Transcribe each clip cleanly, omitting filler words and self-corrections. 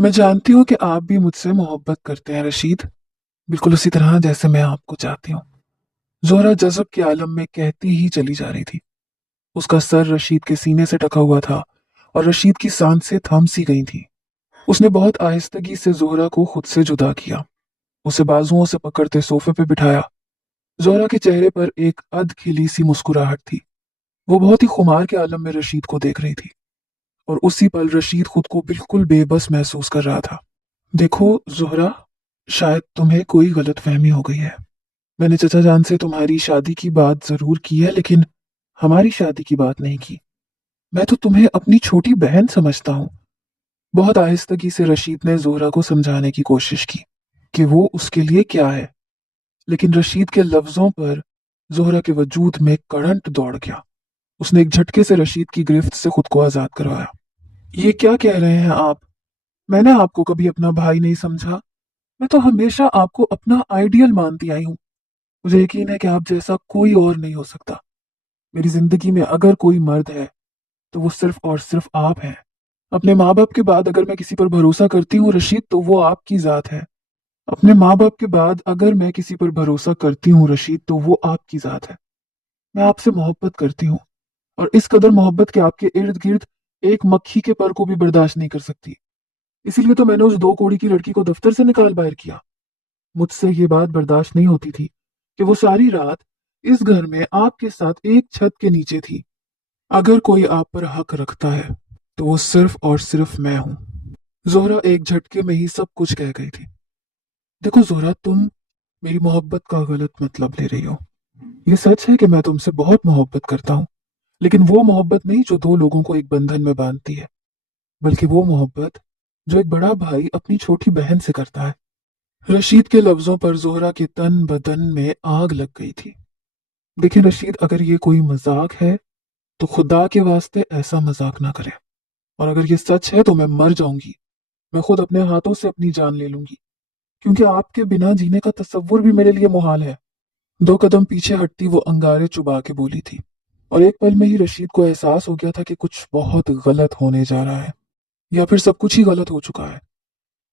मैं जानती हूँ कि आप भी मुझसे मोहब्बत करते हैं रशीद, बिल्कुल उसी तरह जैसे मैं आपको चाहती हूँ। जोहरा जज़्ब के आलम में कहती ही चली जा रही थी। उसका सर रशीद के सीने से टका हुआ था और रशीद की सांसें थम सी गई थीं। उसने बहुत आहिस्तगी से जोहरा को खुद से जुदा किया, उसे बाजुओं से पकड़ते सोफे पे बिठाया। जोहरा के चेहरे पर एक अध खिली सी मुस्कुराहट थी। वो बहुत ही खुमार के आलम में रशीद को देख रही थी और उसी पल रशीद खुद को बिल्कुल बेबस महसूस कर रहा था। देखो जोहरा, शायद तुम्हें कोई गलतफहमी हो गई है। मैंने चचा जान से तुम्हारी शादी की बात जरूर की है, लेकिन हमारी शादी की बात नहीं की। मैं तो तुम्हें अपनी छोटी बहन समझता हूँ। बहुत आहिस्तगी से रशीद ने जोहरा को समझाने की कोशिश की कि वो उसके लिए क्या है, लेकिन रशीद के लफ्जों पर जोहरा के वजूद में करंट दौड़ गया। उसने एक झटके से रशीद की गिरफ्त से खुद को आजाद करवाया। ये क्या कह रहे हैं आप? मैंने आपको कभी अपना भाई नहीं समझा। मैं तो हमेशा आपको अपना आइडियल मानती आई हूँ। मुझे यकीन है कि आप जैसा कोई और नहीं हो सकता। मेरी जिंदगी में अगर कोई मर्द है तो वो सिर्फ और सिर्फ आप हैं। अपने माँ बाप के बाद अगर मैं किसी पर भरोसा करती हूँ रशीद, तो वो आपकी जात है। अपने माँ बाप के बाद अगर मैं किसी पर भरोसा करती हूँ रशीद, तो वो आपकी जात है। मैं आपसे मोहब्बत करती हूँ, और इस कदर मोहब्बत के आपके इर्द गिर्द एक मक्खी के पर को भी बर्दाश्त नहीं कर सकती। इसीलिए तो मैंने उस दो कोड़ी की लड़की को दफ्तर से निकाल बाहर किया। मुझसे ये बात बर्दाश्त नहीं होती थी कि वो सारी रात इस घर में आपके साथ एक छत के नीचे थी। अगर कोई आप पर हक रखता है तो वो सिर्फ और सिर्फ मैं हूं। जोहरा एक झटके में ही सब कुछ कह गई थी। देखो जोहरा, तुम मेरी मोहब्बत का गलत मतलब ले रही हो। ये सच है कि मैं तुमसे बहुत मोहब्बत करता हूँ, लेकिन वो मोहब्बत नहीं जो दो लोगों को एक बंधन में बांधती है, बल्कि वो मोहब्बत जो एक बड़ा भाई अपनी छोटी बहन से करता है। रशीद के लफ्जों पर जोहरा के तन बदन में आग लग गई थी। देखिए रशीद, अगर ये कोई मजाक है तो खुदा के वास्ते ऐसा मजाक ना करें। और अगर ये सच है तो मैं मर जाऊंगी। मैं खुद अपने हाथों से अपनी जान ले लूंगी, क्योंकि आपके बिना जीने का तसव्वुर भी मेरे लिए मुहाल है। दो कदम पीछे हटती वो अंगारे चुबा के बोली थी, और एक पल में ही रशीद को एहसास हो गया था कि कुछ बहुत गलत होने जा रहा है, या फिर सब कुछ ही गलत हो चुका है।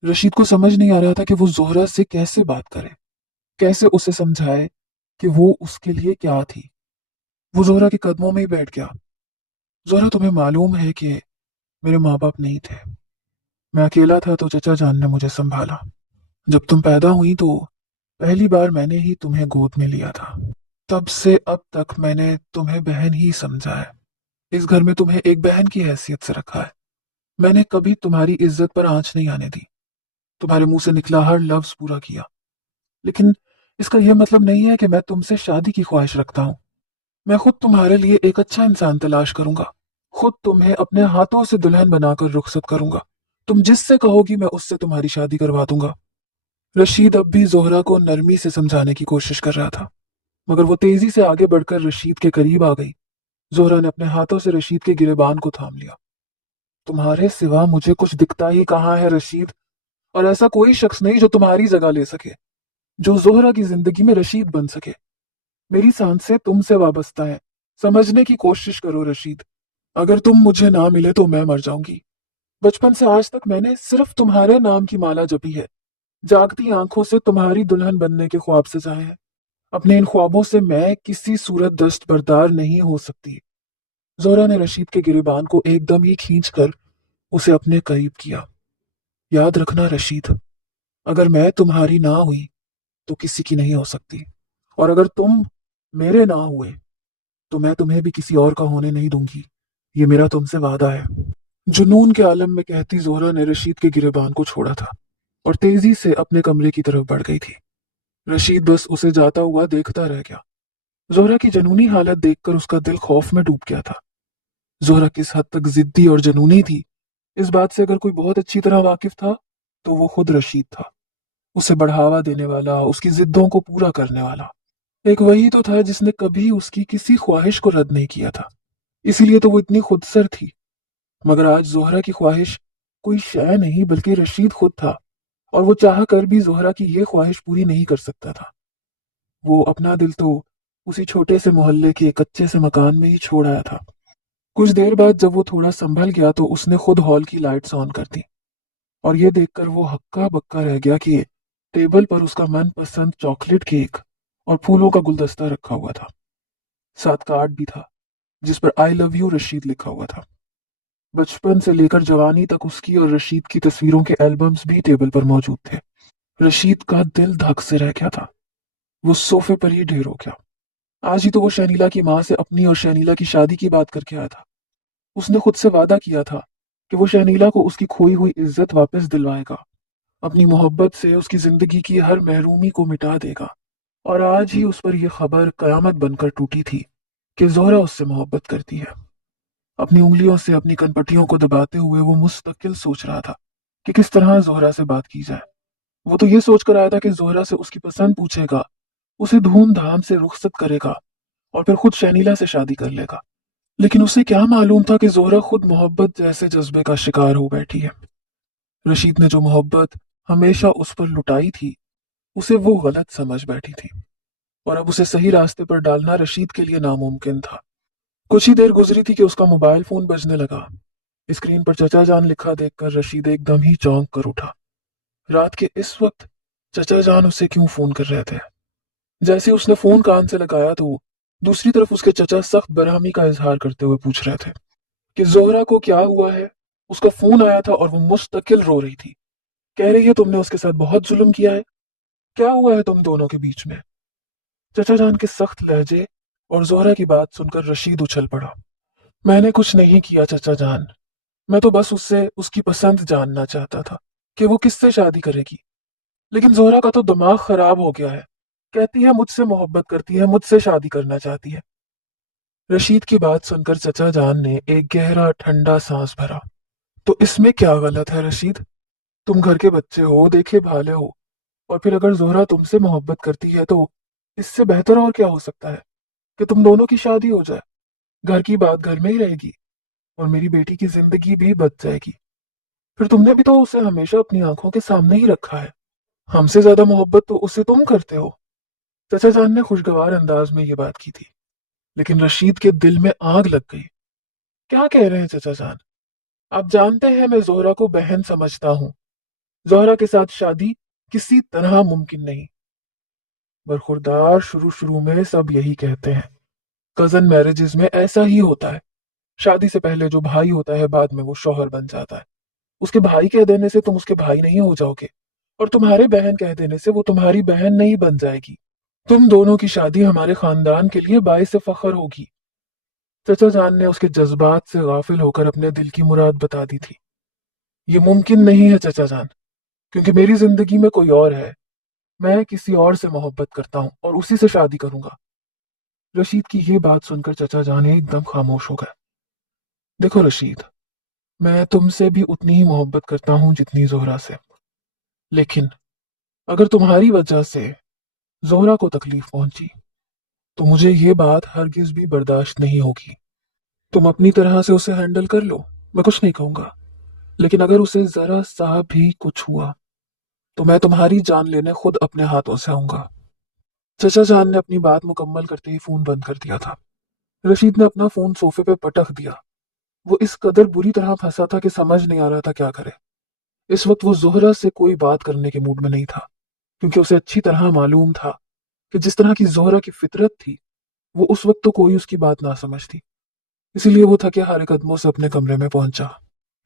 रशीद को समझ नहीं आ रहा था कि वो जोहरा से कैसे बात करे, कैसे उसे समझाए कि वो उसके लिए क्या थी। वो जोहरा के कदमों में ही बैठ गया। जोहरा, तुम्हें मालूम है कि मेरे माँ बाप नहीं थे। मैं अकेला था तो चचा जान ने मुझे संभाला। जब तुम पैदा हुई तो पहली बार मैंने ही तुम्हें गोद में लिया था। तब से अब तक मैंने तुम्हें बहन ही समझा है। इस घर में तुम्हें एक बहन की हैसियत से रखा है। मैंने कभी तुम्हारी इज्जत पर आंच नहीं आने दी। तुम्हारे मुंह से निकला हर लफ्ज पूरा किया। लेकिन इसका यह मतलब नहीं है कि मैं तुमसे शादी की ख्वाहिश रखता हूँ। मैं खुद तुम्हारे लिए एक अच्छा इंसान तलाश करूंगा। खुद तुम्हें अपने हाथों से दुल्हन बनाकर रुखसत करूंगा। तुम जिससे कहोगी मैं उससे तुम्हारी शादी करवा दूंगा। रशीद अब भी जोहरा को नरमी से समझाने की कोशिश कर रहा था, मगर वो तेजी से आगे बढ़कर रशीद के करीब आ गई। जोहरा ने अपने हाथों से रशीद के गिरेबान को थाम लिया। तुम्हारे सिवा मुझे कुछ दिखता ही कहाँ है रशीद, और ऐसा कोई शख्स नहीं जो तुम्हारी जगह ले सके, जो जोहरा की जिंदगी में रशीद बन सके। मेरी सांसें तुमसे वाबस्ता है। समझने की कोशिश करो रशीद। अगर तुम मुझे ना मिले तो मैं मर जाऊंगी। बचपन से आज तक मैंने सिर्फ तुम्हारे नाम की माला जपी है। जागती आंखों से तुम्हारी दुल्हन बनने के ख्वाब सजाए हैं। अपने इन ख्वाबों से मैं किसी सूरत दस्तबरदार नहीं हो सकती। जोहरा ने रशीद के गिरेबान को एकदम ही खींचकर उसे अपने करीब किया। याद रखना रशीद, अगर मैं तुम्हारी ना हुई तो किसी की नहीं हो सकती, और अगर तुम मेरे ना हुए तो मैं तुम्हें भी किसी और का होने नहीं दूंगी। ये मेरा तुमसे वादा है। जुनून के आलम में कहती जोहरा ने रशीद के गिरेबान को छोड़ा था और तेजी से अपने कमरे की तरफ बढ़ गई थी। रशीद बस उसे जाता हुआ देखता रह गया। जोहरा की जनूनी हालत देखकर उसका दिल खौफ में डूब गया था। जोहरा किस हद तक जिद्दी और जनूनी थी, इस बात से अगर कोई बहुत अच्छी तरह वाकिफ था तो वो खुद रशीद था। उसे बढ़ावा देने वाला, उसकी जिद्दों को पूरा करने वाला एक वही तो था जिसने कभी उसकी किसी ख्वाहिश को रद्द नहीं किया था। इसीलिए तो वो इतनी खुदसर थी। मगर आज जोहरा की ख्वाहिश कोई शय नहीं बल्कि रशीद खुद था, और वो चाह कर भी जोहरा की ये ख्वाहिश पूरी नहीं कर सकता था। वो अपना दिल तो उसी छोटे से मोहल्ले के कच्चे से मकान में ही छोड़ आया था। कुछ देर बाद जब वो थोड़ा संभल गया तो उसने खुद हॉल की लाइट्स ऑन कर दी। और ये देखकर वो हक्का बक्का रह गया कि टेबल पर उसका मनपसंद चॉकलेट केक और फूलों का गुलदस्ता रखा हुआ था। साथ कार्ड भी था जिस पर आई लव यू रशीद लिखा हुआ था। बचपन से लेकर जवानी तक उसकी और रशीद की तस्वीरों के एल्बम्स भी टेबल पर मौजूद थे। रशीद का दिल धक से रह गया था। वो सोफे पर ही ढेर हो गया। आज ही तो वो शैनीला की माँ से अपनी और शैनीला की शादी की बात करके आया था। उसने खुद से वादा किया था कि वो शैनीला को उसकी खोई हुई इज्जत वापस दिलवाएगा, अपनी मोहब्बत से उसकी जिंदगी की हर महरूमी को मिटा देगा। और आज ही उस पर यह खबर कयामत बनकर टूटी थी कि जोहरा उससे मोहब्बत करती है। अपनी उंगलियों से अपनी कनपटियों को दबाते हुए वो मुस्तकिल सोच रहा था कि किस तरह जोहरा से बात की जाए। वो तो ये सोचकर आया था कि जोहरा से उसकी पसंद पूछेगा, उसे धूमधाम से रुखसत करेगा और फिर खुद शैनीला से शादी कर लेगा। लेकिन उसे क्या मालूम था कि जोहरा खुद मोहब्बत जैसे जज्बे का शिकार हो बैठी है। रशीद ने जो मोहब्बत हमेशा उस पर लुटाई थी, उसे वो गलत समझ बैठी थी और अब उसे सही रास्ते पर डालना रशीद के लिए नामुमकिन था। कुछ ही देर गुजरी थी कि उसका मोबाइल फोन बजने लगा। स्क्रीन पर चचा जान लिखा देखकर रशीद एकदम ही चौंक कर उठा। रात के इस वक्त चचा जान उसे क्यों फोन कर रहे थे? जैसे उसने फोन कान से लगाया तो दूसरी तरफ उसके चचा सख्त बरहमी का इजहार करते हुए पूछ रहे थे कि जोहरा को क्या हुआ है। उसका फोन आया था और वो मुस्तकिल रो रही थी। कह रही है तुमने उसके साथ बहुत जुल्म किया है। क्या हुआ है तुम दोनों के बीच में? चचा जान के सख्त लहजे और जोहरा की बात सुनकर रशीद उछल पड़ा। मैंने कुछ नहीं किया चचा जान, मैं तो बस उससे उसकी पसंद जानना चाहता था कि वो किससे शादी करेगी। लेकिन जोहरा का तो दिमाग खराब हो गया है, कहती है मुझसे मोहब्बत करती है, मुझसे शादी करना चाहती है। रशीद की बात सुनकर चचा जान ने एक गहरा ठंडा सांस भरा। तो इसमें क्या गलत है रशीद? तुम घर के बच्चे हो, देखे भाले हो, और फिर अगर जोहरा तुमसे मोहब्बत करती है तो इससे बेहतर और क्या हो सकता है कि तुम दोनों की शादी हो जाए। घर की बात घर में ही रहेगी और मेरी बेटी की जिंदगी भी बच जाएगी। फिर तुमने भी तो उसे हमेशा अपनी आंखों के सामने ही रखा है। हमसे ज्यादा मोहब्बत तो उसे तुम करते हो। चचा जान ने खुशगवार अंदाज में ये बात की थी, लेकिन रशीद के दिल में आग लग गई। क्या कह रहे हैं चचा जान? आप जानते हैं मैं जोहरा को बहन समझता हूँ। जोहरा के साथ शादी किसी तरह मुमकिन नहीं। बरखुरदार शुरू शुरू में सब यही कहते हैं। कजन मैरिजेस में ऐसा ही होता है। शादी से पहले जो भाई होता है बाद में वो शौहर बन जाता है। उसके भाई कह देने से तुम उसके भाई नहीं हो जाओगे, और तुम्हारे बहन कह देने से वो तुम्हारी बहन नहीं बन जाएगी। तुम दोनों की शादी हमारे खानदान के लिए बाइस फख्र होगी। चचा जान ने उसके जज्बात से गाफिल होकर अपने दिल की मुराद बता दी थी। ये मुमकिन नहीं है चचा जान, क्योंकि मेरी जिंदगी में कोई और है। मैं किसी और से मोहब्बत करता हूँ और उसी से शादी करूंगा। रशीद की ये बात सुनकर चचा जान एकदम खामोश हो गए। देखो रशीद, मैं तुमसे भी उतनी ही मोहब्बत करता हूँ जितनी जोहरा से। लेकिन अगर तुम्हारी वजह से जोहरा को तकलीफ पहुंची तो मुझे ये बात हरगिज भी बर्दाश्त नहीं होगी। तुम अपनी तरह से उसे हैंडल कर लो, मैं कुछ नहीं कहूंगा। लेकिन अगर उसे जरा सा भी कुछ हुआ तो मैं तुम्हारी जान लेने खुद अपने हाथों से आऊंगा। चचा जान ने अपनी बात मुकम्मल करते ही फोन बंद कर दिया था। रशीद ने अपना फोन सोफे पे पटक दिया। वो इस कदर बुरी तरह फंसा था कि समझ नहीं आ रहा था क्या करे। इस वक्त वो जोहरा से कोई बात करने के मूड में नहीं था, क्योंकि उसे अच्छी तरह मालूम था कि जिस तरह की जोहरा की फितरत थी वो उस वक्त तो कोई उसकी बात ना समझती। इसीलिए वो थके हारे कदमों से अपने कमरे में पहुंचा।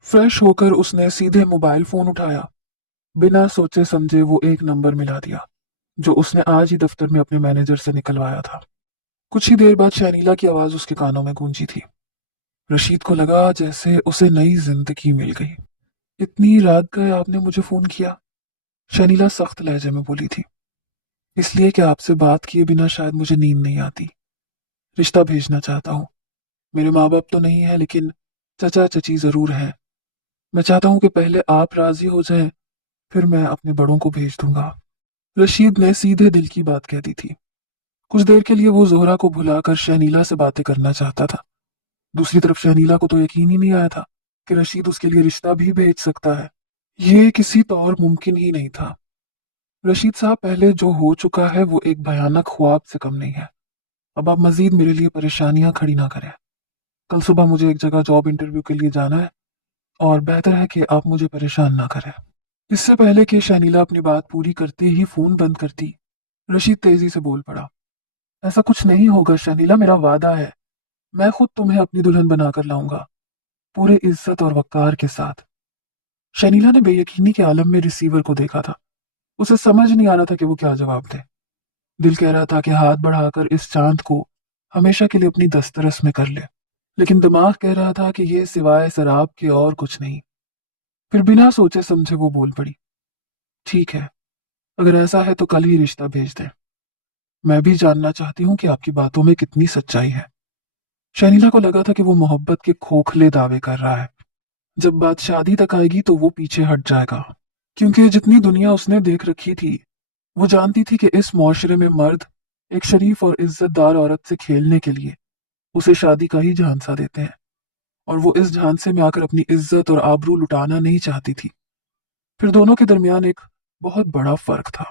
फ्रेश होकर उसने सीधे मोबाइल फोन उठाया। बिना सोचे समझे वो एक नंबर मिला दिया जो उसने आज ही दफ्तर में अपने मैनेजर से निकलवाया था। कुछ ही देर बाद शैनीला की आवाज उसके कानों में गूंजी थी। रशीद को लगा जैसे उसे नई जिंदगी मिल गई। इतनी रात गए आपने मुझे फोन किया? शैनीला सख्त लहजे में बोली थी। इसलिए कि आपसे बात किए बिना शायद मुझे नींद नहीं आती। रिश्ता भेजना चाहता हूँ। मेरे माँ बाप तो नहीं है, लेकिन चचा चची जरूर हैं। मैं चाहता हूँ कि पहले आप राजी हो जाएं, फिर मैं अपने बड़ों को भेज दूंगा। रशीद ने सीधे दिल की बात कह दी थी। कुछ देर के लिए वो जोहरा को भुलाकर शहनीला से बातें करना चाहता था। दूसरी तरफ शहनीला को तो यकीन ही नहीं आया था कि रशीद उसके लिए रिश्ता भी भेज सकता है। ये किसी तौर मुमकिन ही नहीं था। रशीद साहब, पहले जो हो चुका है वो एक भयानक ख्वाब से कम नहीं है। अब आप मजीद मेरे लिए परेशानियां खड़ी ना करें। कल सुबह मुझे एक जगह जॉब इंटरव्यू के लिए जाना है और बेहतर है कि आप मुझे परेशान ना करें। इससे पहले कि शैनिला अपनी बात पूरी करते ही फोन बंद करती, रशीद तेजी से बोल पड़ा। ऐसा कुछ नहीं होगा शैनिला, मेरा वादा है। मैं खुद तुम्हें अपनी दुल्हन बनाकर लाऊंगा, पूरे इज्जत और वक़ार के साथ। शैनिला ने बेयकीनी के आलम में रिसीवर को देखा था। उसे समझ नहीं आ रहा था कि वो क्या जवाब दे। दिल कह रहा था कि हाथ बढ़ाकर इस चांद को हमेशा के लिए अपनी दस्तरस में कर ले, लेकिन दिमाग कह रहा था कि ये सिवाय शराब के और कुछ नहीं। फिर बिना सोचे समझे वो बोल पड़ी, ठीक है, अगर ऐसा है तो कल ही रिश्ता भेज दें। मैं भी जानना चाहती हूँ कि आपकी बातों में कितनी सच्चाई है। शैनिला को लगा था कि वो मोहब्बत के खोखले दावे कर रहा है। जब बात शादी तक आएगी तो वो पीछे हट जाएगा, क्योंकि जितनी दुनिया उसने देख रखी थी, वो जानती थी कि इस मुआशरे में मर्द एक शरीफ और इज्जतदार औरत से खेलने के लिए उसे शादी का ही झांसा देते हैं, और वो इस झांसे में आकर अपनी इज्जत और आबरू लुटाना नहीं चाहती थी। फिर दोनों के दरमियान एक बहुत बड़ा फर्क था।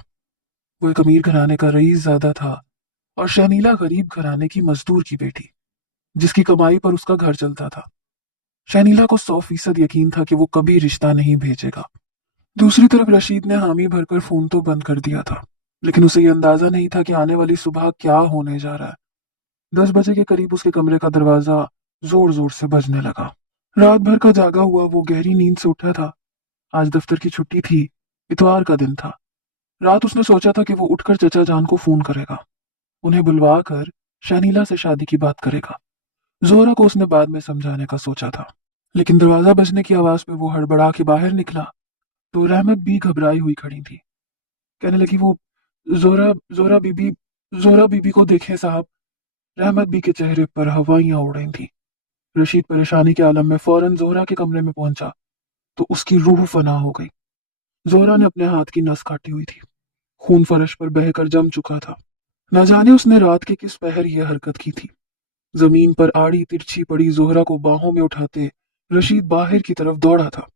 वो एक अमीर घराने का रईस ज़ादा था और शहनीला गरीब घराने की मजदूर की बेटी, जिसकी कमाई पर उसका घर चलता था। शहनीला को 100% यकीन था कि वो कभी रिश्ता नहीं भेजेगा। दूसरी तरफ रशीद ने हामी भरकर फोन तो बंद कर दिया था, लेकिन उसे ये अंदाजा नहीं था कि आने वाली सुबह क्या होने जा रहा है। 10 बजे के करीब उसके कमरे का दरवाजा जोर जोर से बजने लगा। रात भर का जागा हुआ वो गहरी नींद से उठा था। आज दफ्तर की छुट्टी थी, इतवार का दिन था। रात उसने सोचा था कि वो उठकर चचा जान को फोन करेगा, उन्हें बुलवा कर शैनिला से शादी की बात करेगा। जोहरा को उसने बाद में समझाने का सोचा था, लेकिन दरवाजा बजने की आवाज पे वो हड़बड़ा के बाहर निकला तो रहमत भी घबराई हुई खड़ी थी। कहने लगी वो, जोहरा जोहरा बीबी, जोहरा बीबी को देखें साहब। रहमत बी के चेहरे पर हवाइयां उड़ रही थी। रशीद परेशानी के आलम में फौरन जोहरा के कमरे में पहुंचा तो उसकी रूह फना हो गई। जोहरा ने अपने हाथ की नस काटी हुई थी, खून फर्श पर बहकर जम चुका था। न जाने उसने रात के किस पहर यह हरकत की थी। जमीन पर आड़ी तिरछी पड़ी जोहरा को बाहों में उठाते रशीद बाहर की तरफ दौड़ा था।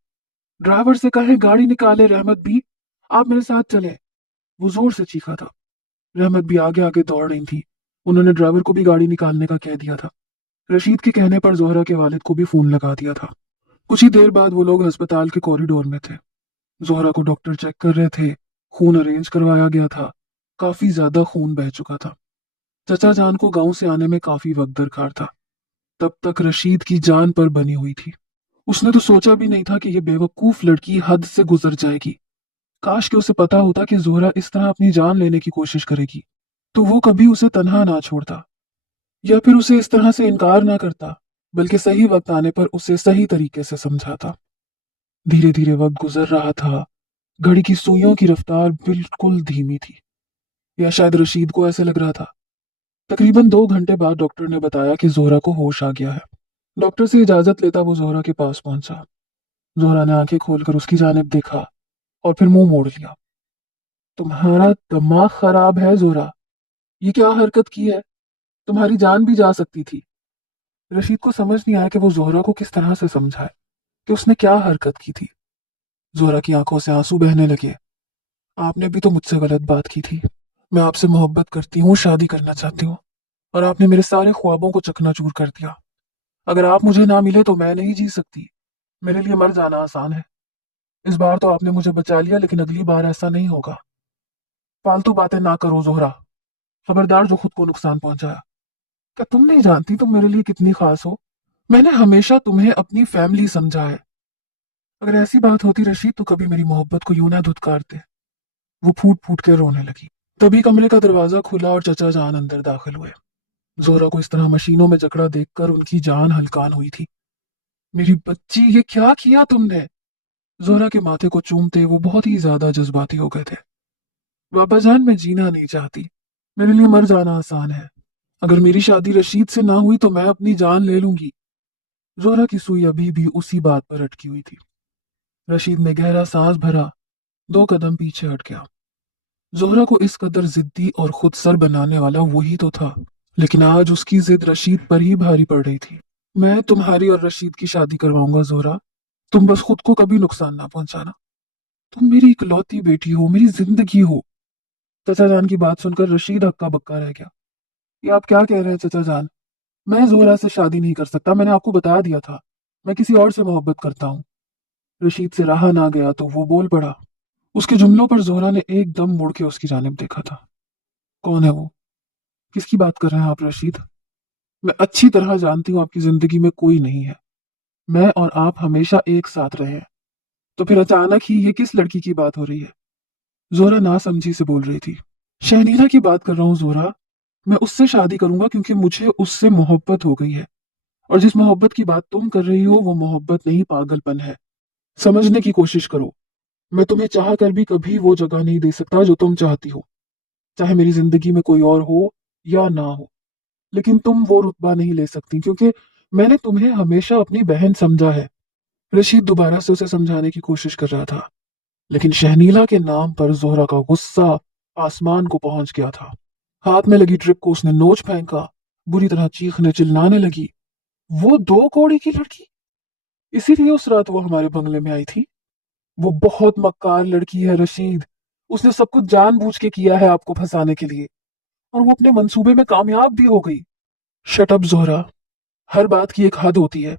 ड्राइवर से कहे गाड़ी निकाले रहमत भी, आप मेरे साथ चले, वो जोर से चीखा था। रहमत भी आगे आगे दौड़ रही थी। उन्होंने ड्राइवर को भी गाड़ी निकालने का कह दिया था। रशीद के कहने पर जोहरा के वालिद को भी फोन लगा दिया था। कुछ ही देर बाद वो लोग अस्पताल के कॉरिडोर में थे। जोहरा को डॉक्टर चेक कर रहे थे। खून अरेंज करवाया गया था। काफी ज्यादा खून बह चुका था। चचा जान को गांव से आने में काफी वक्त दरकार था। तब तक रशीद की जान पर बनी हुई थी। उसने तो सोचा भी नहीं था कि यह बेवकूफ लड़की हद से गुजर जाएगी। काश कि उसे पता होता कि जोहरा इस तरह अपनी जान लेने की कोशिश करेगी, तो वो कभी उसे तन्हा ना छोड़ता, या फिर उसे इस तरह से इनकार ना करता, बल्कि सही वक्त आने पर उसे सही तरीके से समझाता। धीरे धीरे वक्त गुजर रहा था। घड़ी की सुइयों की रफ्तार बिल्कुल धीमी थी, या शायद रशीद को ऐसे लग रहा था। तकरीबन 2 घंटे बाद डॉक्टर ने बताया कि जोहरा को होश आ गया है। डॉक्टर से इजाजत लेता वो जोहरा के पास पहुंचा। जोहरा ने आंखें खोलकर उसकी जानिब देखा और फिर मुंह मोड़ लिया। तुम्हारा दिमाग खराब है जोहरा, ये क्या हरकत की है? तुम्हारी जान भी जा सकती थी। रशीद को समझ नहीं आया कि वो जोहरा को किस तरह से समझाए कि उसने क्या हरकत की थी। जोहरा की आंखों से आंसू बहने लगे। आपने भी तो मुझसे गलत बात की थी। मैं आपसे मोहब्बत करती हूँ, शादी करना चाहती हूँ, और आपने मेरे सारे ख्वाबों को चकनाचूर कर दिया। अगर आप मुझे ना मिले तो मैं नहीं जी सकती। मेरे लिए मर जाना आसान है। इस बार तो आपने मुझे बचा लिया, लेकिन अगली बार ऐसा नहीं होगा। फालतू बातें ना करो जोहरा, खबरदार जो खुद को नुकसान पहुंचाया। क्या तुम नहीं जानती तुम मेरे लिए कितनी खास हो? मैंने हमेशा तुम्हें अपनी फैमिली समझा है। अगर ऐसी बात होती रशीद तो कभी मेरी मोहब्बत को यूं ना धुतकारते। वो फूट फूट के रोने लगी। तभी कमरे का दरवाजा खुला और चचा जान अंदर दाखिल हुए। जोहरा को इस तरह मशीनों में जकड़ा देखकर उनकी जान हलकान हुई थी। मेरी बच्ची, ये क्या किया तुमने? जोहरा के माथे को चूमते वो बहुत ही ज्यादा जज्बाती हो गए थे। बाबा जान, मैं जीना नहीं चाहती। मेरे लिए मर जाना आसान है। अगर मेरी शादी रशीद से ना हुई तो मैं अपनी जान ले लूंगी। जोहरा की सुई अभी भी उसी बात पर अटकी हुई थी। रशीद ने गहरा सांस भरा, 2 कदम पीछे हट गया। जोहरा को इस कदर जिद्दी और खुद सर बनाने वाला वही तो था, लेकिन आज उसकी जिद रशीद पर ही भारी पड़ रही थी। मैं तुम्हारी और रशीद की शादी करवाऊंगा जोहरा, तुम बस खुद को कभी नुकसान ना पहुंचाना। तुम मेरी इकलौती बेटी हो, मेरी जिंदगी हो। चचा जान की बात सुनकर रशीद हक्का बक्का रह गया। ये आप क्या कह रहे हैं चचा जान? मैं जोहरा से शादी नहीं कर सकता, मैंने आपको बता दिया था। मैं किसी और से मोहब्बत करता हूँ। रशीद से रहा ना गया तो वो बोल पड़ा। उसके जुमलों पर जोहरा ने एकदम मुड़ के उसकी जानिब देखा था। कौन है वो? किसकी बात कर रहे हैं आप रशीद? मैं अच्छी तरह जानती हूँ आपकी जिंदगी में कोई नहीं है। मैं और आप हमेशा एक साथ रहे हैं, तो फिर अचानक ही ये किस लड़की की बात हो रही है? जोहरा नासमझी से बोल रही थी। शहनीला की बात कर रहा हूँ जोहरा। मैं उससे शादी करूंगा क्योंकि मुझे उससे मोहब्बत हो गई है। और जिस मोहब्बत की बात तुम कर रही हो वो मोहब्बत नहीं, पागलपन है। समझने की कोशिश करो। मैं तुम्हें चाह कर भी कभी वो जगह नहीं दे सकता जो तुम चाहती हो, चाहे मेरी जिंदगी में कोई और हो या ना हो। लेकिन तुम वो रुतबा नहीं ले सकती क्योंकि मैंने तुम्हें हमेशा अपनी बहन समझा है। रशीद दोबारा से उसे समझाने की कोशिश कर रहा था, लेकिन शहनीला के नाम पर जोहरा का गुस्सा आसमान को पहुंच गया था। हाथ में लगी ट्रिप को उसने नोच फेंका। बुरी तरह चीखने चिल्लाने लगी। वो 2 कौड़ी की लड़की, इसीलिए उस रात वो हमारे बंगले में आई थी। वो बहुत मक्कार लड़की है रशीद। उसने सब कुछ जानबूझ के किया है आपको फंसाने के लिए, और वो अपने मंसूबे में कामयाब भी हो गई। Shut up Zohra. हर बात की एक हद होती है।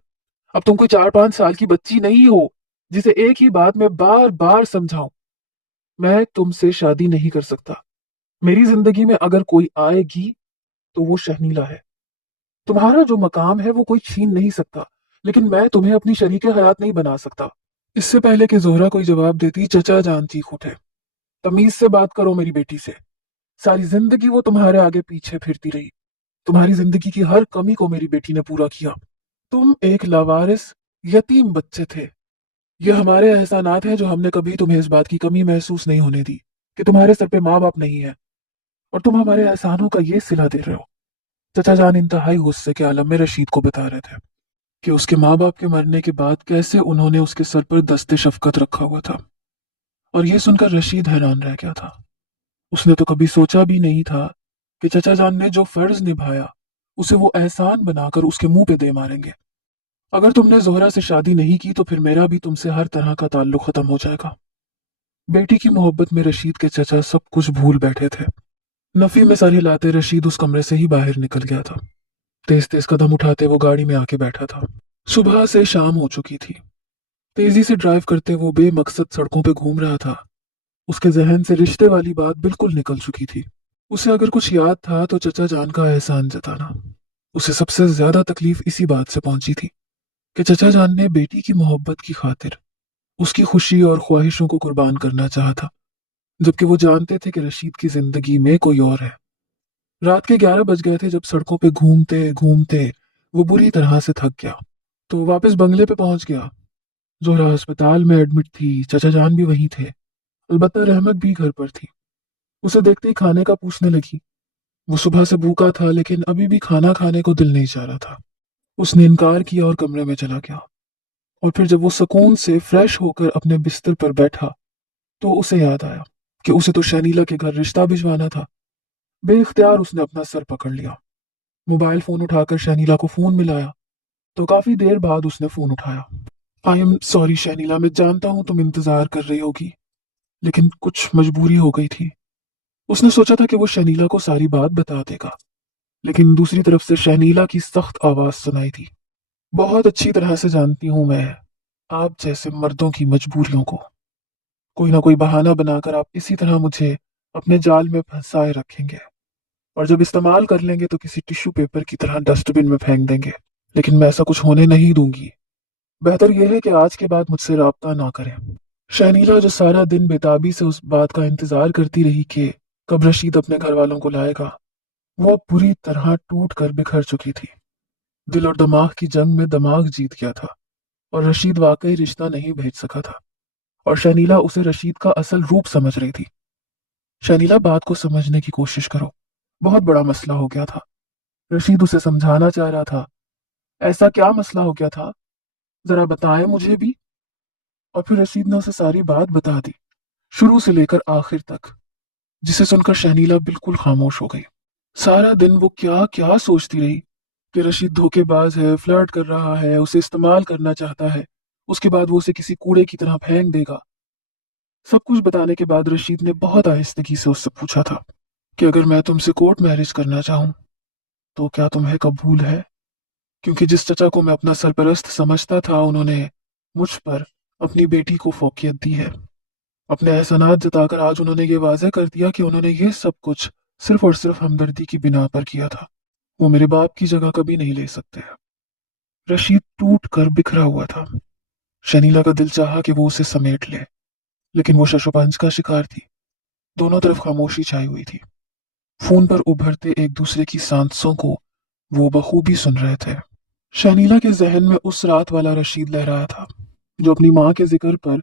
अब तुम कोई 4-5 साल की बच्ची नहीं हो जिसे एक ही बात में बार बार समझाऊं। मैं तुमसे शादी नहीं कर सकता। मेरी जिंदगी में अगर कोई आएगी तो वो शहनीला है। तुम्हारा जो मकाम है वो कोई छीन नहीं सकता, लेकिन मैं तुम्हें अपनी शरीके हयात नहीं बना सकता। इससे पहले कि जोहरा कोई जवाब देती, चचा जान चीख उठे। तमीज से बात करो मेरी बेटी से। सारी जिंदगी वो तुम्हारे आगे पीछे फिरती रही। तुम्हारी जिंदगी की हर कमी को मेरी बेटी ने पूरा किया। तुम एक लावारिस यतीम बच्चे थे। ये हमारे एहसानात हैं जो हमने कभी तुम्हें इस बात की कमी महसूस नहीं होने दी कि तुम्हारे सर पे माँ बाप नहीं है, और तुम हमारे एहसानों का ये सिला दे रहे हो। चचा जान इंतहाई गुस्से के आलम में रशीद को बता रहे थे कि उसके माँ बाप के मरने के बाद कैसे उन्होंने उसके सर पर दस्ते शफकत रखा हुआ था। और यह सुनकर रशीद हैरान रह गया था। उसने तो कभी सोचा भी नहीं था कि चचा जान ने जो फर्ज निभाया उसे वो एहसान बनाकर उसके मुंह पे दे मारेंगे। अगर तुमने जोहरा से शादी नहीं की तो फिर मेरा भी तुमसे हर तरह का ताल्लुक खत्म हो जाएगा। बेटी की मोहब्बत में रशीद के चचा सब कुछ भूल बैठे थे। नफी में सर हिलाते रशीद उस कमरे से ही बाहर निकल गया था। तेज तेज कदम उठाते वो गाड़ी में आके बैठा था। सुबह से शाम हो चुकी थी। तेजी से ड्राइव करते वो बेमकसद सड़कों पे घूम रहा था। उसके जहन से रिश्ते वाली बात बिल्कुल निकल चुकी थी। उसे अगर कुछ याद था तो चचा जान का एहसान जताना। उसे सबसे ज्यादा तकलीफ इसी बात से पहुंची थी कि चचा जान ने बेटी की मोहब्बत की खातिर उसकी खुशी और ख्वाहिशों को कुर्बान करना चाहा था, जबकि वो जानते थे कि रशीद की जिंदगी में कोई और है। रात के 11 बज गए थे जब सड़कों पे घूमते घूमते वो बुरी तरह से थक गया, तो वापस बंगले पे पहुंच गया। जोहरा अस्पताल में एडमिट थी, चचा जान भी वहीं थे, अलबत्ता रहमत भी घर पर थी। उसे देखते ही खाने का पूछने लगी। वो सुबह से भूखा था लेकिन अभी भी खाना खाने को दिल नहीं चाह रहा था। उसने इनकार किया और कमरे में चला गया। और फिर जब वो सुकून से फ्रेश होकर अपने बिस्तर पर बैठा तो उसे याद आया कि उसे तो शनीला के घर रिश्ता भिजवाना था। बेइख्तियार उसने अपना सर पकड़ लिया। मोबाइल फोन उठाकर शनीला को फोन मिलाया तो काफी देर बाद उसने फोन उठाया। आई एम सॉरी शनीला, मैं जानता हूं तुम इंतजार कर रही होगी, लेकिन कुछ मजबूरी हो गई थी। उसने सोचा था कि वो शनीला को सारी बात बता देगा, लेकिन दूसरी तरफ से शनीला की सख्त आवाज सुनाई थी। बहुत अच्छी तरह से जानती हूं मैं आप जैसे मर्दों की मजबूरियों को। कोई ना कोई बहाना बनाकर आप इसी तरह मुझे अपने जाल में फंसाए रखेंगे, और जब इस्तेमाल कर लेंगे तो किसी टिश्यू पेपर की तरह डस्टबिन में फेंक देंगे। लेकिन मैं ऐसा कुछ होने नहीं दूंगी। बेहतर यह है कि आज के बाद मुझसे राब्ता ना करें। शहनीला जो सारा दिन बेताबी से उस बात का इंतजार करती रही कि कब रशीद अपने घर वालों को लाएगा, वो अब बुरी तरह टूट कर बिखर चुकी थी। दिल और दिमाग की जंग में दिमाग जीत गया था, और रशीद वाकई रिश्ता नहीं भेज सका था, और शनीला उसे रशीद का असल रूप समझ रही थी। शनीला, बात को समझने की कोशिश करो। बहुत बड़ा मसला हो गया था। रशीद उसे समझाना चाह रहा था। ऐसा क्या मसला हो गया था, जरा बताएं मुझे भी। और फिर रशीद ने उसे सारी बात बता दी, शुरू से लेकर आखिर तक, जिसे सुनकर शनीला बिल्कुल खामोश हो गई। सारा दिन वो क्या क्या सोचती रही कि रशीद धोखेबाज है, फ्लर्ट कर रहा है, उसे इस्तेमाल करना चाहता है, उसके बाद वो उसे किसी कूड़े की तरह फेंक देगा। सब कुछ बताने के बाद रशीद ने बहुत आहिस्तगी से उससे पूछा था कि अगर मैं तुमसे कोर्ट मैरिज करना चाहूं तो क्या तुम्हें कबूल है? क्योंकि जिस चचा को मैं अपना सरपरस्त समझता था उन्होंने मुझ पर اپنی بیٹی کو فوقیت دی ہے۔ اپنے احسانات جتا کر آج انہوں نے یہ واضح کر دیا کہ انہوں نے یہ سب کچھ صرف اور صرف ہمدردی کی بنا پر کیا تھا۔ وہ میرے باپ کی جگہ کبھی نہیں لے سکتے۔ رشید ٹوٹ کر بکھرا ہوا تھا۔ شنیلا کا دل چاہا کہ وہ اسے سمیٹ لے، لیکن وہ ششوپنج کا شکار تھی۔ دونوں طرف خاموشی چھائی ہوئی تھی۔ فون پر ابھرتے ایک دوسرے کی سانسوں کو وہ بخوبی سن رہے تھے۔ شنیلا کے ذہن میں اس رات والا رشید لہرایا تھا، جو اپنی ماں کے ذکر پر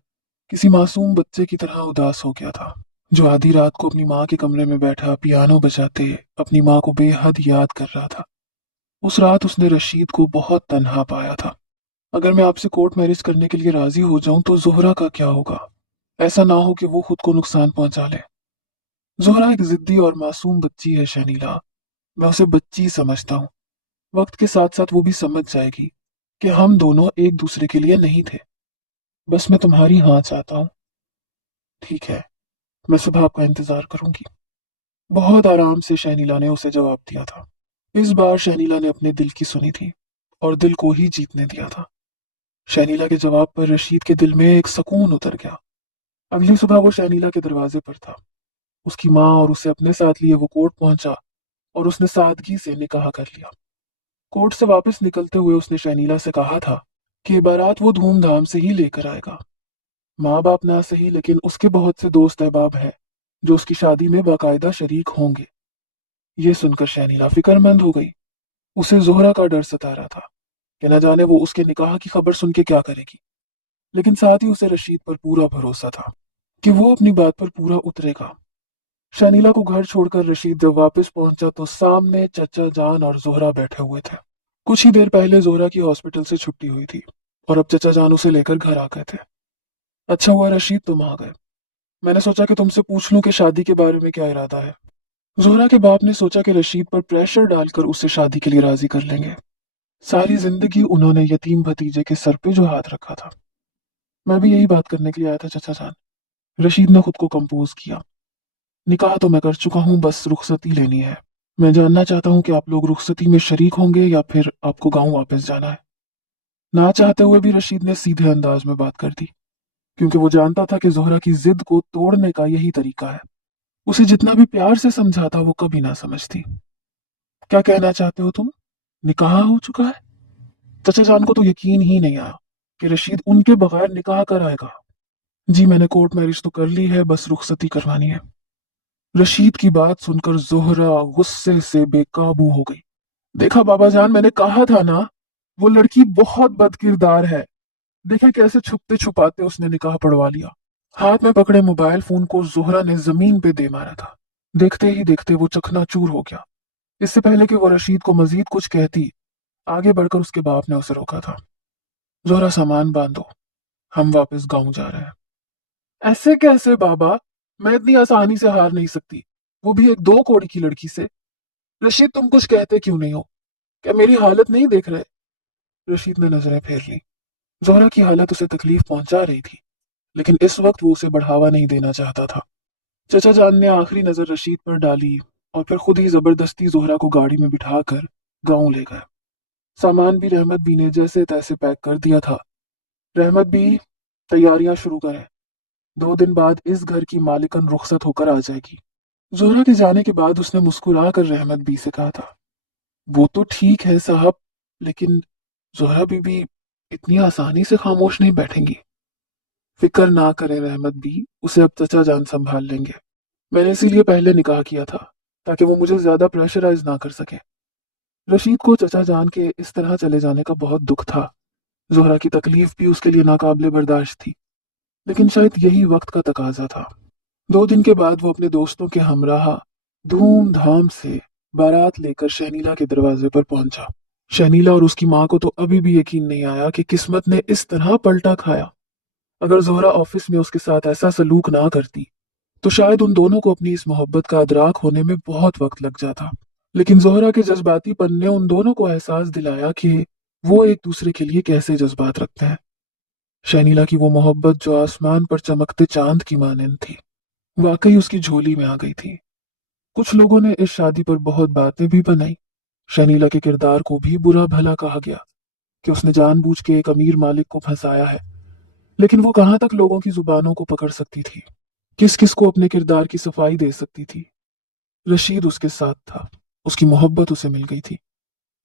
کسی معصوم بچے کی طرح اداس ہو گیا تھا، جو آدھی رات کو اپنی ماں کے کمرے میں بیٹھا پیانو بجاتے اپنی ماں کو بے حد یاد کر رہا تھا۔ اس رات اس نے رشید کو بہت تنہا پایا تھا۔ اگر میں آپ سے کورٹ میرج کرنے کے لیے راضی ہو جاؤں تو زہرا کا کیا ہوگا؟ ایسا نہ ہو کہ وہ خود کو نقصان پہنچا لے۔ زہرا ایک ضدی اور معصوم بچی ہے شنیلا، میں اسے بچی سمجھتا ہوں۔ وقت کے ساتھ ساتھ وہ بھی سمجھ جائے گی کہ ہم دونوں ایک دوسرے کے لیے نہیں تھے۔ بس میں تمہاری ہاں چاہتا ہوں۔ ٹھیک ہے، میں صبح آپ کا انتظار کروں گی۔ بہت آرام سے شنیلا نے اسے جواب دیا تھا۔ اس بار شنیلا نے اپنے دل کی سنی تھی اور دل کو ہی جیتنے دیا تھا۔ شنیلا کے جواب پر رشید کے دل میں ایک سکون اتر گیا۔ اگلی صبح وہ شنیلا کے دروازے پر تھا۔ اس کی ماں اور اسے اپنے ساتھ لیے وہ کورٹ پہنچا اور اس نے سادگی سے نکاح کر لیا۔ کورٹ سے واپس نکلتے ہوئے اس نے شنیلا سے کہا تھا کہ بارات وہ دھوم دھام سے ہی لے کر آئے گا۔ ماں باپ نہ صحیح لیکن اس کے بہت سے دوست احباب ہیں جو اس کی شادی میں باقاعدہ شریک ہوں گے۔ یہ سن کر شنیلا فکر مند ہو گئی۔ اسے زہرا کا ڈر ستا رہا تھا کہ نہ جانے وہ اس کے نکاح کی خبر سن کے کیا کرے گی، لیکن ساتھ ہی اسے رشید پر پورا بھروسہ تھا کہ وہ اپنی بات پر پورا اترے گا۔ شنیلا کو گھر چھوڑ کر رشید جب واپس پہنچا تو سامنے چچا جان اور زہرا بیٹھے ہوئے تھے۔ کچھ ہی دیر پہلے زہرا کی ہاسپٹل سے چھٹی ہوئی تھی اور اب چچا جان اسے لے کر گھر آ گئے تھے۔ اچھا ہوا رشید تم آ گئے، میں نے سوچا کہ تم سے پوچھ لوں کہ شادی کے بارے میں کیا ارادہ ہے۔ زہرا کے باپ نے سوچا کہ رشید پر پریشر ڈال کر اسے شادی کے لیے راضی کر لیں گے۔ ساری زندگی انہوں نے یتیم بھتیجے کے سر پہ جو ہاتھ رکھا تھا۔ میں بھی یہی بات کرنے کے لیے آیا تھا چچا جان۔ رشید نے خود کو کمپوز کیا۔ نکاح تو میں کر چکا ہوں، بس رخصتی لینی ہے۔ میں جاننا چاہتا ہوں کہ آپ لوگ رخصتی میں شریک ہوں گے یا پھر آپ کو گاؤں واپس جانا ہے۔ نہ چاہتے ہوئے بھی رشید نے سیدھے انداز میں بات کر دی، کیونکہ وہ جانتا تھا کہ زہرا کی ضد کو توڑنے کا یہی طریقہ ہے۔ اسے جتنا بھی پیار سے سمجھاتا وہ کبھی نہ سمجھتی۔ کیا کہنا چاہتے ہو تم؟ نکاح ہو چکا ہے؟ چچا جان کو تو یقین ہی نہیں آیا کہ رشید ان کے بغیر نکاح کر آئے گا۔ جی میں نے کورٹ میرج تو کر لی ہے، بس رخصتی کروانی ہے۔ رشید کی بات سن کر زہرا غصے سے بے قابو ہو گئی۔ دیکھا بابا جان، میں نے کہا تھا نا وہ لڑکی بہت بد کردار ہے۔ دیکھے کیسے چھپتے چھپاتے اس نے نکاح پڑوا لیا۔ ہاتھ میں پکڑے موبائل فون کو زہرا نے زمین پہ دے مارا تھا۔ دیکھتے ہی دیکھتے وہ چکنا چور ہو گیا۔ اس سے پہلے کہ وہ رشید کو مزید کچھ کہتی، آگے بڑھ کر اس کے باپ نے اسے روکا تھا۔ زہرا سامان باندھو، ہم واپس گاؤں جا رہے ہیں۔ ایسے کیسے بابا؟ میں اتنی آسانی سے ہار نہیں سکتی، وہ بھی ایک 2 کوڑی کی لڑکی سے۔ رشید تم کچھ کہتے کیوں نہیں ہو؟ کیا میری حالت نہیں دیکھ رہے؟ رشید نے نظریں پھیر لی۔ زہرا کی حالت اسے تکلیف پہنچا رہی تھی، لیکن اس وقت وہ اسے بڑھاوا نہیں دینا چاہتا تھا۔ چچا جان نے آخری نظر رشید پر ڈالی اور پھر خود ہی زبردستی زہرا کو گاڑی میں بٹھا کر گاؤں لے گئے۔ سامان بھی رحمت بھی نے جیسے تیسے پیک کر دیا تھا۔ رحمت بھی تیاریاں شروع کریں، 2 دن بعد اس گھر کی مالکن رخصت ہو کر آ جائے گی۔ زہرا کے جانے کے بعد اس نے مسکرا کر رحمت بی سے کہا تھا، وہ تو ٹھیک ہے صاحب، لیکن زہرا بی بی اتنی آسانی سے خاموش نہیں بیٹھیں گی۔ فکر نہ کریں رحمت بھی، اسے اب چچا جان سنبھال لیں گے۔ میں نے اسی لیے پہلے نکاح کیا تھا تاکہ وہ مجھے زیادہ پریشرائز نہ کر سکے۔ رشید کو چچا جان کے اس طرح چلے جانے کا بہت دکھ تھا۔ زہرا کی تکلیف بھی اس کے لیے ناقابل برداشت تھی، لیکن شاید یہی وقت کا تقاضا تھا۔ 2 دن کے بعد وہ اپنے دوستوں کے ہمراہ دھوم دھام سے بارات لے کر شنیلا کے دروازے پر پہنچا۔ شنیلا اور اس کی ماں کو تو ابھی بھی یقین نہیں آیا کہ قسمت نے اس طرح پلٹا کھایا۔ اگر زہرا آفس میں اس کے ساتھ ایسا سلوک نہ کرتی تو شاید ان دونوں کو اپنی اس محبت کا ادراک ہونے میں بہت وقت لگ جاتا، لیکن زہرا کے جذباتی پن نے ان دونوں کو احساس دلایا کہ وہ ایک دوسرے کے لیے کیسے جذبات رکھتے ہیں۔ شنیلا کی وہ محبت جو آسمان پر چمکتے چاند کی مانند تھی، واقعی اس کی جھولی میں آ گئی تھی۔ کچھ لوگوں نے اس شادی پر بہت باتیں بھی بنائی۔ شنیلا کے کردار کو بھی برا بھلا کہا گیا کہ اس نے جان بوجھ کے ایک امیر مالک کو پھنسایا ہے، लेकिन वो कहाँ तक लोगों की जुबानों को पकड़ सकती थी, किस किस को अपने किरदार की सफाई दे सकती थी। रशीद उसके साथ था, उसकी मोहब्बत उसे मिल गई थी।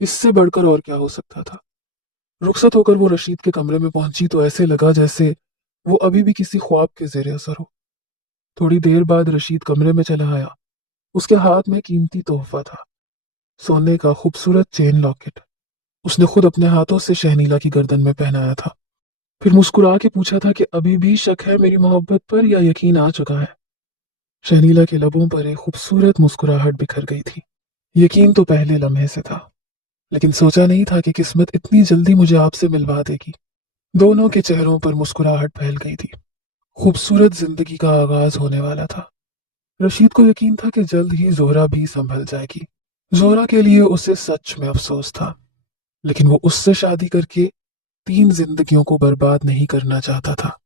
इससे बढ़कर और क्या हो सकता था। रुखसत होकर वो रशीद के कमरे में पहुंची तो ऐसे लगा जैसे वो अभी भी किसी ख्वाब के जेर असर हो। थोड़ी देर बाद रशीद कमरे में चला आया। उसके हाथ में कीमती तोहफा था, सोने का खूबसूरत चेन लॉकेट। उसने खुद अपने हाथों से शहनीला की गर्दन में पहनाया था। फिर मुस्कुरा के पूछा था कि अभी भी शक है मेरी मोहब्बत पर या यकीन आ चुका है। शहनीला के लबों पर एक खूबसूरत मुस्कुराहट बिखर गई थी। यकीन तो पहले लम्हे से था, लेकिन सोचा नहीं था कि किस्मत इतनी जल्दी मुझे आपसे मिलवा देगी। दोनों के चेहरों पर मुस्कुराहट फैल गई थी। खूबसूरत जिंदगी का आगाज होने वाला था। रशीद को यकीन था कि जल्द ही जोहरा भी संभल जाएगी। जोहरा के लिए उसे सच में अफसोस था, लेकिन वो उससे शादी करके 3 जिंदगियों को बर्बाद नहीं करना चाहता था।